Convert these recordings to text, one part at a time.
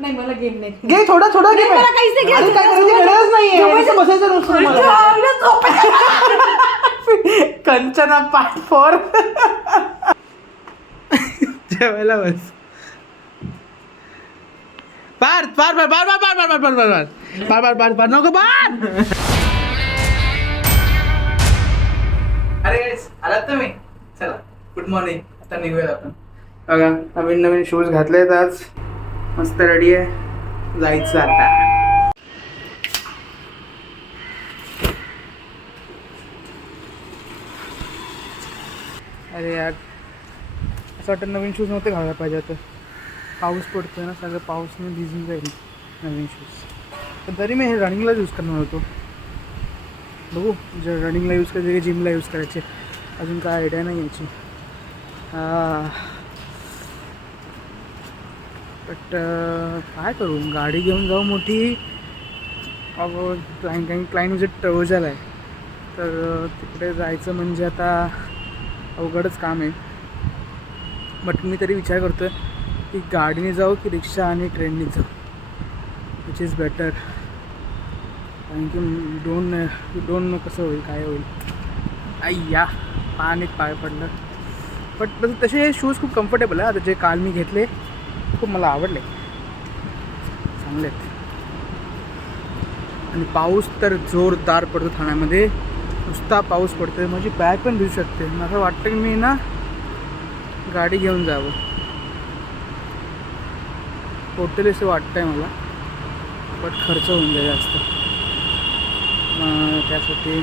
नाही मला गेम नाही. घे थोडं थोडं घे. मला काहीच नाही आणि काय करायची गरज नाहीये. नुसतं बसायचं नुसतं मला. कंचना पार्ट 4. जेवायला बस. पार पार पार पार पार पार पार पार पार पार पार पार पार नको पार. अरे आलात तुम्ही. चला गुड मॉर्निंग. आता निघूयात आपण. बघा नवीन नवीन शूज घातलेत आज. मस्त रेडी आहे. जायचं आता. अरे यार असं वाटतं नवीन शूज नव्हते घालायला पाहिजे आता. पाऊस पडतोय ना सगळं पाऊसने भिजून जाईल नवीन शूज. पण तरी मी हे रनिंगलाच यूज करणार होतो. बघू जर रनिंगला यूज करायचे की जिमला यूज करायचे अजून काय आयडिया नाही याची. बट काय करू गाडी घेऊन जाऊ मोठी. क्लायंट म्हणजे टवजाला आहे तर तिकडे जायचं म्हणजे आता अवघडच काम आहे. बट मी तरी विचार करतो आहे की गाडीने जाऊ की रिक्षा आणि ट्रेनने जाऊ विच इज बेटर. कारण की दोन कसं होईल काय होईल. या पाण्यात पाय पडलं. बट तसे हे शूज खूप कम्फर्टेबल आहे. आता जे काल मी घेतले खूप मला आवडले चांगले आहेत. आणि पाऊस तर जोरदार पडतो ठाण्यामध्ये. नुसता पाऊस पडतो. माझी बॅग पण भिजू शकते. मला असं वाटतं की मी ना गाडी घेऊन जावं. टोटली असं वाटतं आहे मला. बट खर्च होऊन जाईल जास्त. त्यासाठी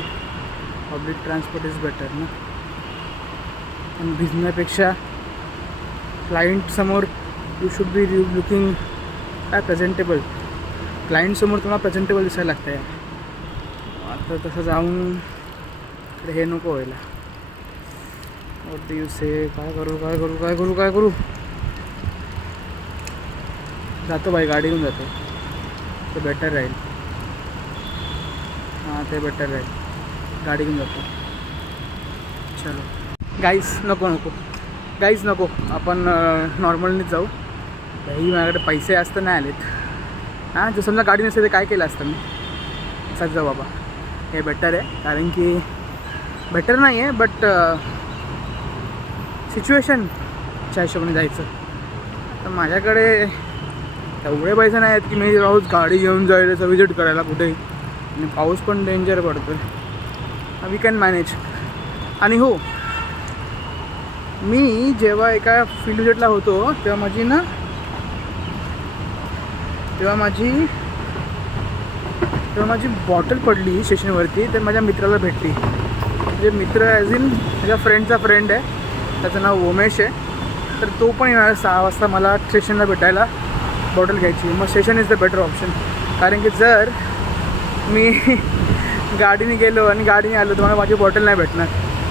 पब्लिक ट्रान्सपोर्ट इज बेटर ना. आणि भिजण्यापेक्षा क्लायंटसमोर यू शुड बी लुकिंग काय प्रेझेंटेबल. क्लायंटसमोर तुम्हाला प्रेझेंटेबल दिसायला लागतं आहे. आता तसं जाऊन हे नको व्हायला. व्हॉट डू यू से. काय करू जातो बाई गाडी घेऊन जातो. ते बेटर राहील. हां ते बेटर राहील. गाडी घेऊन जातो. चलो गाईस नको आपण नॉर्मलनीच जाऊ. काही माझ्याकडे पैसे असतं नाही आलेत. हां जर समजा गाडी नसते तर काय केलं असतं मी. असाच जाऊ बाबा. हे बेटर आहे. कारण की बेटर नाही आहे बट सिच्युएशनच्या हिशोबाने जायचं. तर माझ्याकडे एवढे पैसे नाही आहेत की मी रोज गाडी घेऊन जाईल असं विजिट करायला कुठेही. आणि पाऊस पण डेंजर पडतो आहे. We can manage. आणि हो मी जेव्हा एका फील्ड विजिटला होतो तेव्हा माझी बॉटल पडली स्टेशनवरती. तर माझ्या मित्राला भेटली. म्हणजे मित्र ॲज इन माझ्या फ्रेंडचा फ्रेंड आहे. त्याचं नाव उमेश आहे. तर तो पण येणार 6 वाजता मला स्टेशनला भेटायला बॉटल घ्यायची. मग station is the better option. कारण की जर मी गाडीने गेलो आणि गाडीने आलो तर मला माझी बॉटल नाही भेटणार.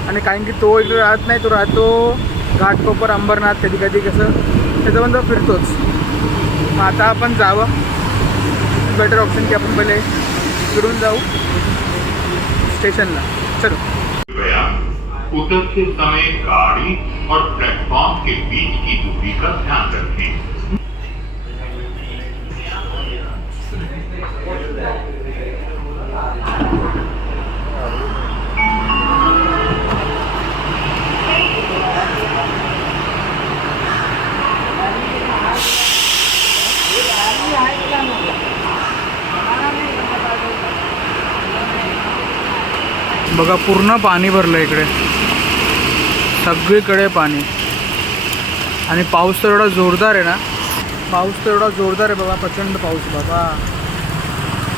आणि कारण की तो इकडे राहत नाही. तो राहतो घाटकोपर अंबरनाथ. कधी कधी कसं त्याच्यापर्यंत फिरतोच. मग आता आपण जावं बेटर ऑप्शन की आपण पहिले फिरून जाऊ स्टेशनला. चलो. उतरते समय गाड़ी और प्लेटफॉर्म के बीच की दूरी का ध्यान रखें. बघा पूर्ण पाणी भरलं इकडे. सगळीकडे पाणी. आणि पाऊस तर एवढा जोरदार आहे ना. बघा प्रचंड पाऊस बाबा.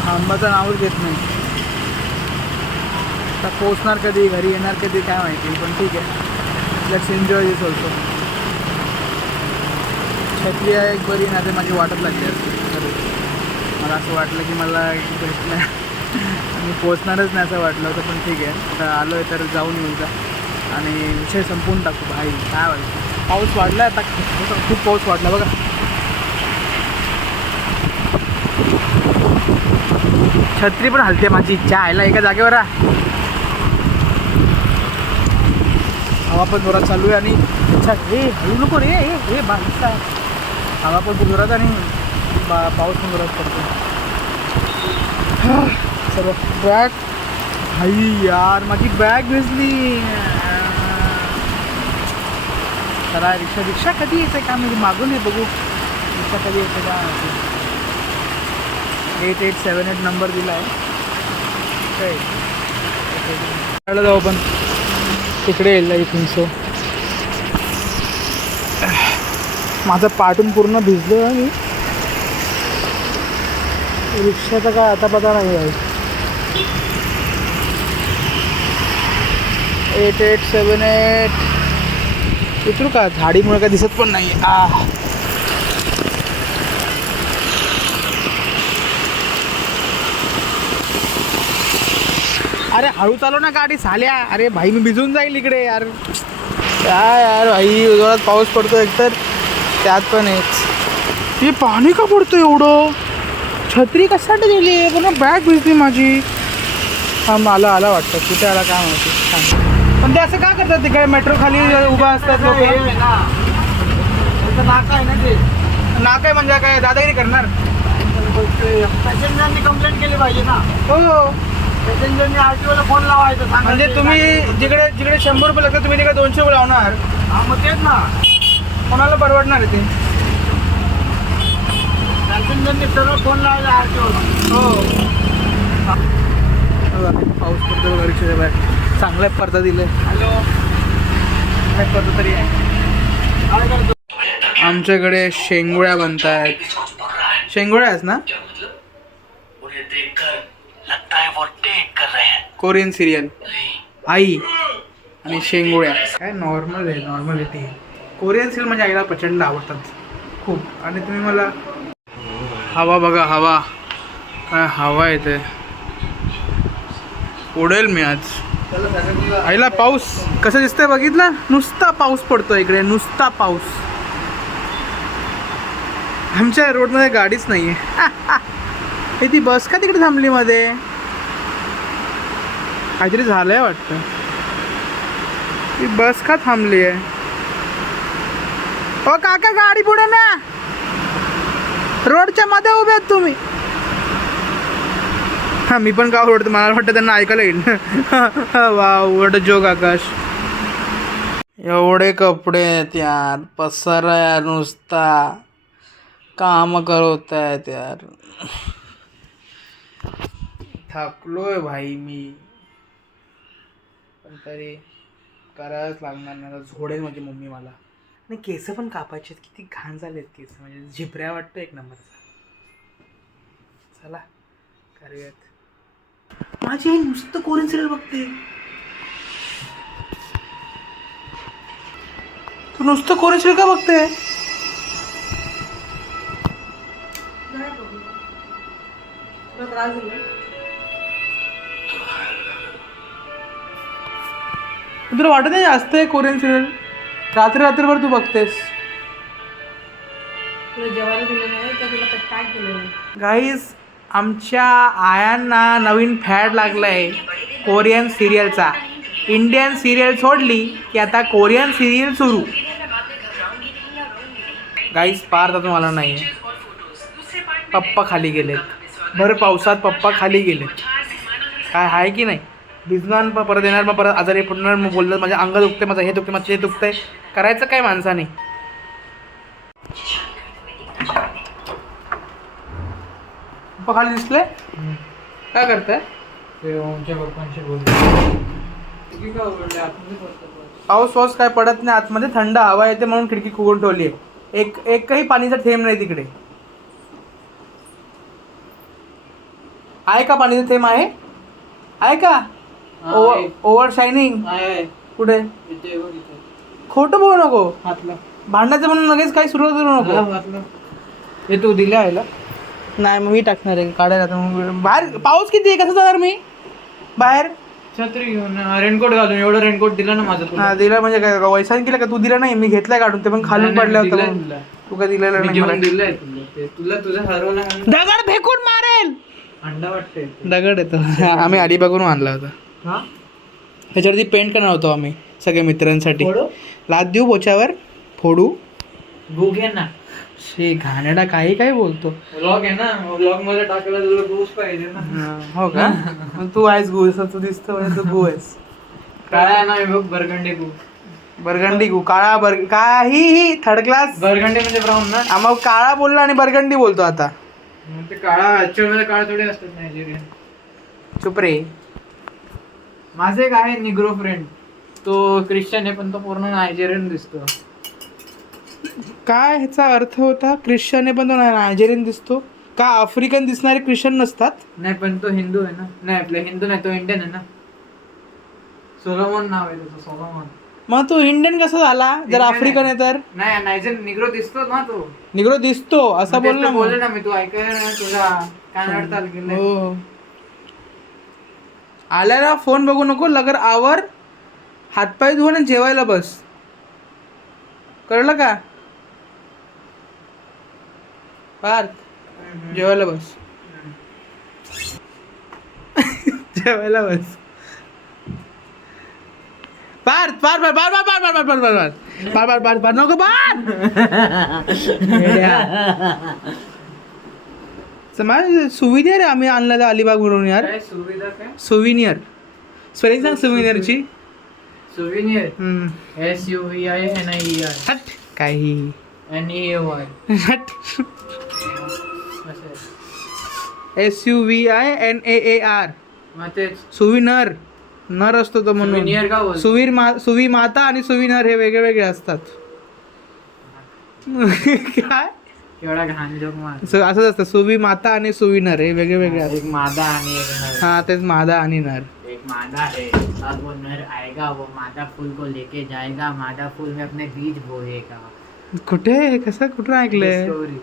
थांबाचं नावच घेत नाही. आता पोचणार कधी घरी येणार कधी काय माहिती. पण ठीक आहे लेट्स एन्जॉय दिस ऑल्सो. छत्री आहे एक बरी ना. ते माझी वाटत लागली असते. मला असं वाटलं की मला भेटलं मी पोचणारच नाही असं वाटलं होतं. पण ठीक आहे आता आलो आहे तर जाऊन येऊ जा आणि विषय संपवून टाकू. भाई काय वाटतं. पाऊस वाढला आता. खूप पाऊस वाढला बघा. छत्री पण हलते माझी. इच्छा आयला एका जागेवर राहा. हवा पण जोरात चालू आहे. आणि अच्छा हे हळू नको रे. हे बाजूचा हवा पण जोरात आणि पाऊस पण बराच पडतो. चलो बॅग. भाई यार माझी बॅग भिजली. चला रिक्षा कधी येते का म्हणजे मागून ये बघू रिक्षा कधी येते का. 8878 नंबर दिला आहे. काय जाऊ आपण तिकडे येईल इथून. सो माझं पाठून पूर्ण भिजलो आहे मी. रिक्षाचा काय आता पता नाही आहे. 8878 उतरू का. झाडीमुळे काय दिसत पण नाही. अरे हळू चालव ना गाडी साल्या. अरे भाई मी भिजून जाईल इकडे यार. काय यार भाई जोरात पाऊस पडतो एकतर त्यात पण एक हे पाणी का पडतं एवढं. छत्री कशासाठी दिली आहे पण बॅग भिजली माझी. हा मला आला वाटतं कुठे आला काय माहिती. पण ते असं का करतात तिकडे मेट्रो खाली उभा असतात लोक. नाका आहे ना ते. नाका आहे म्हणजे काय दादागिरी करणार. पॅसेंजरनी कंप्लेंट केली पाहिजे ना. हो पॅसेंजरनी आरटीओला फोन लावायचं. म्हणजे तुम्ही जिकडे 100 रुपये लागतात तुम्ही तिकडे 200 रुपये लावणार. हा मग तेच ना. कोणाला परवडणार आहे ते. पॅसेंजरनी सर्व फोन लावायचा आरटीओला. हो पाऊस पडतो बघा रिक्षाच्या बाहेर. चांगल्या पडदा दिले. हॅलो काय पडदा तरी आहे. आमच्याकडे शेंगोळ्या बनत आहेत. शेंगोळ्या आहेत ना. कोरियन सिरियल आई आणि शेंगोळ्या काय नॉर्मल आहे. नॉर्मलिटी. कोरियन सिरियल म्हणजे आईला प्रचंड आवडतात खूप. आणि तुम्ही मला हवा बघा. हवा काय हवा येते. उडेल मी आज. आईला पाऊस कसं दिसतंय बघितलं. नुसता पाऊस पडतो इकडे. नुसता पाऊस. आमच्या रोडमध्ये गाडीच नाही आहे. ती बस का तिकडे थांबली मध्ये. काहीतरी झालंय वाटतं. ती बस का थांबली आहे. ओ काका गाडी पुढे ना. रोडच्या मध्ये उभे आहेत तुम्ही. हां मी पण का ओरडतो. मला वाटतं त्यांना ऐकायला येईल. वा ओरड जोग आकाश. एवढे कपडे आहेत यार. पसारा यार नुसता. काम करवत आहेत यार. थकलोय भाई मी. पण तरी करायलाच लागणार नाही. झोडेल माझी मम्मी मला. नाही केस पण कापायचे. किती घाण झालेत केस. म्हणजे झिपऱ्या वाटतं एक नंबरचा. चला करूयात. माझी आई नुसतं कोरियन सिरियल बघते. तू नुसतं कोरियन सिरियल का बघते. तुला वाटत नाही जास्त आहे कोरियन सिरियल. रात्रभर तू बघतेस. गाईज आमच्या आयांना नवीन फॅड लागलाय कोरियन सिरियलचा. इंडियन सिरियल सोडली की आता कोरियन सिरियल सुरू. गाईज पार तर तुम्हाला नाही. पप्पा खाली गेलेत. भर पावसात पप्पा खाली गेलेत. काय आहे की नाही. भिजणार मग परत येणार. मग परत आजारी पडणार. मग बोललं माझ्या अंग दुखते. माझं हे दुखते. माझं हे दुखतंय. करायचं काय माणसाने. पप्पा खाली दिसले. काय करताय. पाऊस काय पडत नाही. आतमध्ये थंड हवा येते म्हणून खिडकी खोलून ठेवली आहे. एकही पाणीचा थेंब नाही तिकडे. आहे का पाणीचा थेंब. आहे का. ओव्हर शायनिंग कुठे. खोटं बोलू नको. भांडणाचं म्हणून लगेच काही सुरुवात करू नको. हे तू दिलं आहे. नाही मग मी टाकणार आहे काढायला. बाहेर पाऊस किती आहे. कसं जाणार मी बाहेर. छत्री घेऊन रेनकोट घालून. एवढं रेनकोट दिला ना माझं. हा दिला म्हणजे काय वैसान केलं का. तू दिला नाही. मी घेतलाय काढून. ते पण खालून पडलं होतं. तू काय दिलेलं नाही. दिलंय तुला तुझं हरवलं. दगड फेकून मारेल. अंडा वाटतंय. दगड येतो. आम्ही अलिबागून आणला होता. ह्याच्यावरती पेंट करणार होतो आम्ही सगळ्या मित्रांसाठी. लाद देऊ पोच्यावर. फोडू. गो घे ना. शे घाणेरडा काही काही बोलतो. व्लॉग आहे ना, व्लॉग मध्ये टाकायला तुला बूस्ट पाहिजे ना. हो का? मग तू आहेस गु, तू दिसतो म्हणजे तू गु आहेस. काळा आहे ना बघ, बरगंडी गु. बरगंडी गु, काळा काही थर्ड क्लास. बरगंडी म्हणजे ब्राऊन ना. मग काळा बोलला आणि बरगंडी बोलतो आता. मग ते काळा ऍक्च्युअल मध्ये काळा थोडे असतात नायजेरियन. चुप रे. माझे एक आहे निग्रो फ्रेंड, तो ख्रिश्चन आहे पण तो पूर्ण नायजेरियन दिसतो. काय ह्याचा अर्थ होता? ख्रिश्चन आहे पण तो नायजेरियन दिसतो का? आफ्रिकन दिसणारे ख्रिश्चन नसतात? नाही पण तो हिंदू आहे ना. नाही आपला हिंदू नाही, तो इंडियन आहे ना. सोलोमन नाव आहे त्याचं, सोलोमन. मग तो इंडियन कसा झाला जर इंडियन आफ्रिकन आहे तर? नाही नायजेरियन निग्रो दिसतो ना तो. निग्रो दिसतो असं मग तेच बोलला तर बोलले ना मी, तू ऐकायला नाही तुला काय अडताल गेले. हो. आल्याला फोन बघू नको, लगर आवर, हातपाय धुवून आणि जेवायला बस. कळलं का? पार्थ, जेवायला बस. जेवायला बस. पार्थ पार्थ पार्थ पार्थ पार्थ पार्थ पार्थ पार्थ पार्थ पार्थ पार्थ नको पार्थ. समाज सुविनियर आहे आम्ही आणलेला अलिबाग वरून यार. काय सुविधा काय? सुविनियर. स्पेलिंग सांग सुविनियरची. सुविनियर. SUVINIER. हट काही. NEAY. हट. SUVINAAR. मग तेच सुविनर. नर असतो तो म्हणून. सुविनियर का बोल? सुवी माता आणि सुविनर हे वेगळे वेगळे असतात. काय एवढा घाण जोक मार. असंच असतं. सुवी माता आणि सुविनर हे वेगळे वेगळे असतात. एक मादा आणि एक नर. हा तेच मादा आणि नर. एक मादा है और वो नर आएगा, वो मादा फूल को लेके जाएगा, मादा फूल में अपने बीज बोएगा. कुठे कसं कुठं ऐकलंय? स्टोरी.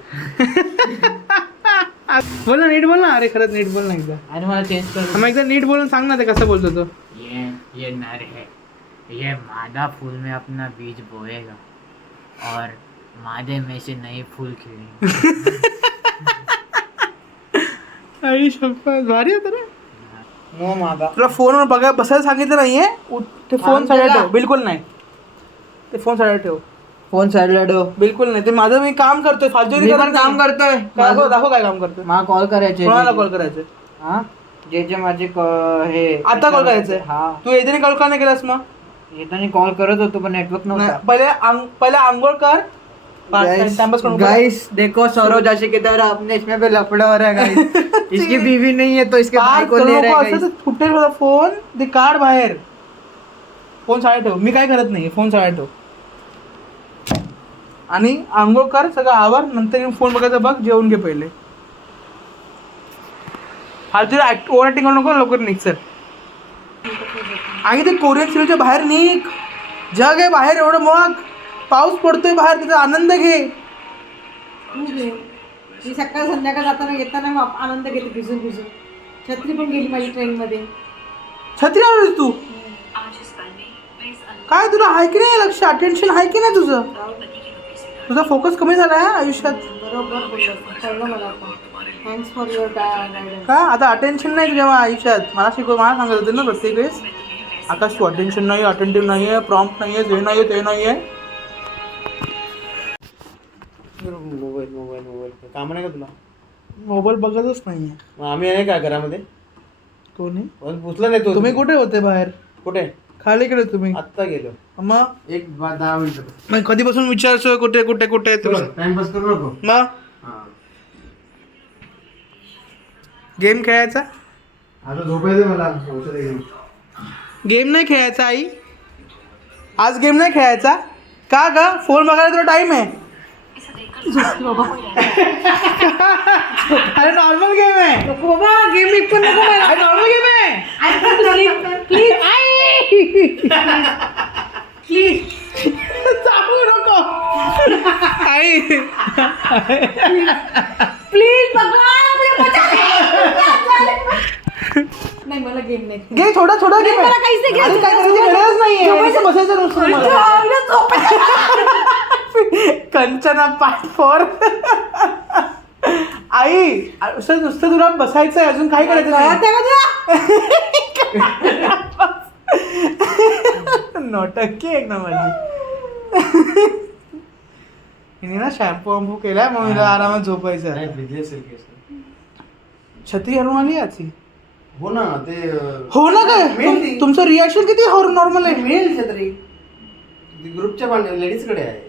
बोल ना, नीट बोल ना. अरे खरंच नीट बोल ना एकदा. आणि मला चेंज कर. मग एकदा नीट बोलून सांग ना ते कसं बोलतो तो. ये नर है, ये मादा फूल में अपना बीज बोएगा और मादे में से नए फूल खिलेंगे. आई शपथ भारी होतं रे. मो मादा. तुला फोनवर बघा बसायला सांगितलं नाहीये. ते फोन साईडला ठेव. बिलकुल नाही. ते फोन साईडला ठेव. फोन साईडला ठेव. बिलकुल नाही. ते माझं मी काम करतोय. फालतू मी पण काम करतोय. दाखव काय काम करतोय. मला कॉल करायचे. कोणाला कॉल करायचं? हा जे माझे हे आता कॉल करायचंय. हा तू येताना कॉल का नाही केलास मग? येताना कॉल करत होतो पण नेटवर्क नव्हता. पहिले आंघोळ कर. गाइस देखो सौरव जाशी की तरह अपने इसमें पे लफड़ा हो रहा है गाइस. इसकी बीवी नहीं है तो इसके भाई को ले रहा है गाइस. फुटेल फोन ते काढ बाहेर. फोन साईड ठेव. मी काय करत नाही. फोन साईड ठेव आणि आंघोळ कर, सगळं आवर, नंतर येऊन फोन बघायचा बघ. जेवून घे पहिले. फालतू ओव्हर ऍक्टिंग करू नको. लवकर निघ सर. आणि ते कोरियन सिरियलच्या बाहेर निघ. जग आहे बाहेर एवढं. मग पाऊस पडतोय बाहेर, त्याचा आनंद घे. मी सकाळ संध्याकाळ जाताना येताना आनंद घेते भिजून भिजून. छत्री पण गेली माझी ट्रेन मध्ये. छत्री आणलीस तू? काय तुला आहे की नाही लक्ष? अटेन्शन आहे की नाही तुझं? तुझा फोकस कमी झाला आहे आयुष्यात. बरोबर कळलं मला आता. Thanks for your guidance. का आता अटेन्शन नाही तुझ्या आयुष्यात? मला मला सांगत होते ना प्रत्येक वेळेस. आकाश तू अटेन्शन नाही, अटेंटिव्ह नाही आहे, प्रॉम्प्ट नाही आहे, जे नाही आहे ते नाही आहे. मोबाईल काम नाही का तुला? मोबाईल बघतच नाही आहे. मग आम्ही आहे का घरामध्ये? कोणी? पुसलं नाही तू? तुम्ही कुठे होते बाहेर? कुठे? खाली गेले तुम्ही? आत्ता गेलो. मग एक 10 मिनिटं. मग कधीपासून विचारतोय कुठे कुठे कुठे तुम्ही? टाइमपास करू नको. मग गेम खेळायचा? आता झोपायचं मला. औषध घेऊन. गेम नाही खेळायचा आई? आज गेम नाही खेळायचा का ग? फोन बघायला तुला टाइम आहे? अरे नॉर्मल गेम आहे. गेम एक पण नको मला. नॉर्मल गेम आहे. प्लीज चालू नको आई. प्लीज नाही मला गेम नाही. घे थोडा थोडा गेम मला काहीच नाही आहे. घ्यायचं. काय करायची गरज नाहीये. बसायचं नुसतं मला. कंचना पार्ट 4. आई असं नुसतं तुला बसायचं आहे, अजून काही करायचं नाही. नोटक्की एक ना माझी. हिने ना शॅम्पू वॅम्पू केलाय मग हिला आरामात झोपायचं नाही आहे. भिजली असेल केस. छत्री हरून आली याची. हो ना ते हो ना काय मिळेल ती. तुमचं रिॲक्शन किती नॉर्मल आहे. मिळेल छत्री ग्रुपच्या लेडीजकडे आहे.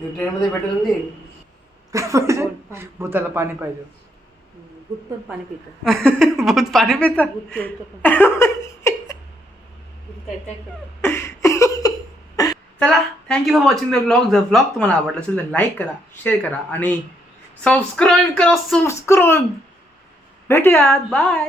ते ट्रेनमध्ये भेटेल ना ती. भूताला पाणी पाहिजे. दूध पण पाणी पितो. भूत पाणी पितात. दूध पिवतं पण. दूध काय काय करतो. चला thank you for watching the vlog. जर व्लॉग तुम्हाला आवडला असेल तर लाईक करा, शेअर करा आणि सबस्क्राईब करा. भेटूयात. बाय.